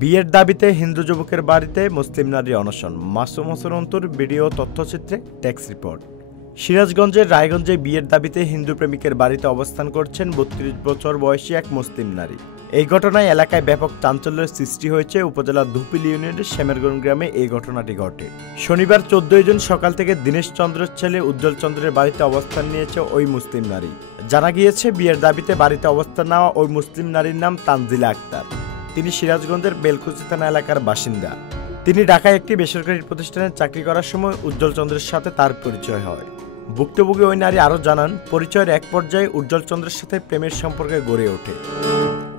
বিয়ের দাবিতে হিন্দু যুবকের বাড়িতে মুসলিম নারী অনশন। মাসুম হোসেন অন্তুর ভিডিও তথ্যচিত্রে টেক্সট রিপোর্ট। সিরাজগঞ্জের রায়গঞ্জে বিয়ের দাবিতে হিন্দু প্রেমিকের বাড়িতে অবস্থান করছেন ৩২ বছর বয়সী এক মুসলিম নারী। এই ঘটনায় এলাকায় ব্যাপক চাঞ্চল্যের সৃষ্টি হয়েছে। উপজেলার ধুপিল ইউনিয়নের শ্যামেরগঞ্জ গ্রামে এই ঘটনাটি ঘটে। শনিবার ১৪ জুন সকাল থেকে দীনেশ চন্দ্রের ছেলে উজ্জ্বল চন্দ্রের বাড়িতে অবস্থান নিয়েছে ওই মুসলিম নারী। জানা গিয়েছে, বিয়ের দাবিতে বাড়িতে অবস্থান নেওয়া ওই মুসলিম নারীর নাম তানজিলা আক্তার। তিনি সিরাজগঞ্জের বেলকুচি থানা এলাকার বাসিন্দা। তিনি ঢাকায় একটি বেসরকারি প্রতিষ্ঠানে চাকরি করার সময় উজ্জ্বল চন্দ্রের সাথে তার পরিচয় হয়। ভুক্তভোগী ওই নারী আরও জানান, পরিচয়ের এক পর্যায়ে উজ্জ্বল চন্দ্রের সাথে প্রেমের সম্পর্কে গড়ে ওঠে।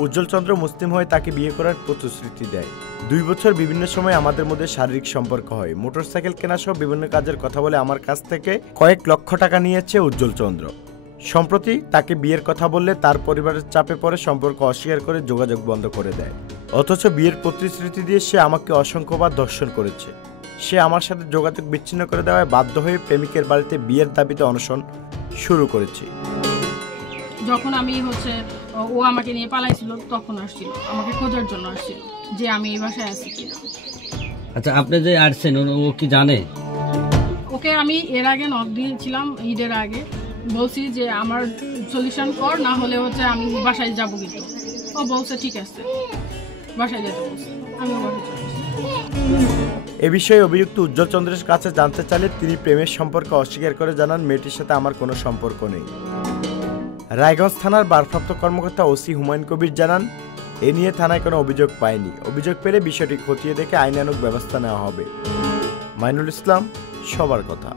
উজ্জ্বল চন্দ্র মুসলিম হয়ে তাকে বিয়ে করার প্রতিশ্রুতি দেয়। ২ বছর বিভিন্ন সময় আমাদের মধ্যে শারীরিক সম্পর্ক হয়। মোটরসাইকেল কেনা সহ বিভিন্ন কাজের কথা বলে আমার কাছ থেকে কয়েক লক্ষ টাকা নিয়েছে উজ্জ্বল চন্দ্র। সম্প্রতি তাকে বিয়ের কথা বললে তার পরিবারের চাপে পড়ে সম্পর্ক অস্বীকার করে যোগাযোগ বন্ধ করে দেয়। অথচ বিয়ের প্রতিশ্রুতি দিয়ে সে আমাকে অসংখ্যবার ধর্ষণ করেছে। সে আমার সাথে যোগাযোগ বিচ্ছিন্ন করে দেওয়ায় বাধ্য হয়ে প্রেমিকের বাড়িতে বিয়ের দাবিতে অনশন শুরু করেছি। যখন আমি ও আমাকে নিয়ে পালাইছিল তখন আসছিল, আমাকে খোঁজার জন্য আসছিল যে আমি এই বাসায় আছি কিনা। আচ্ছা, আপনি যে আসছেন ও কি জানে? ওকে আমি এর আগে নক দিয়েছিলাম, ঈদের আগে বলছি যে আমার সলিউশন কর, না হলে আমি বাসায় যাবো। কিন্তু ও বলছে ঠিক আছে, বাসায় যেতে বলছে। আমি বাসায় চলে আসছি। এ বিষয়ে অভিযুক্ত উজ্জ্বল চন্দ্রের কাছে জানতে চাইলে তিনি প্রেমের সম্পর্কে অস্বীকার করে জানান, মেয়েটির সাথে আমার কোনো সম্পর্ক নেই। রায়গঞ্জ থানার ভারপ্রাপ্ত কর্মকর্তা ওসি হুমায়ুন কবির জানান, এ নিয়ে থানায় কোনো অভিযোগ পায়নি। অভিযোগ পেলে বিষয়টি খতিয়ে দেখে আইনানুগ ব্যবস্থা নেওয়া হবে। মাইনুল ইসলাম, সবার কথা।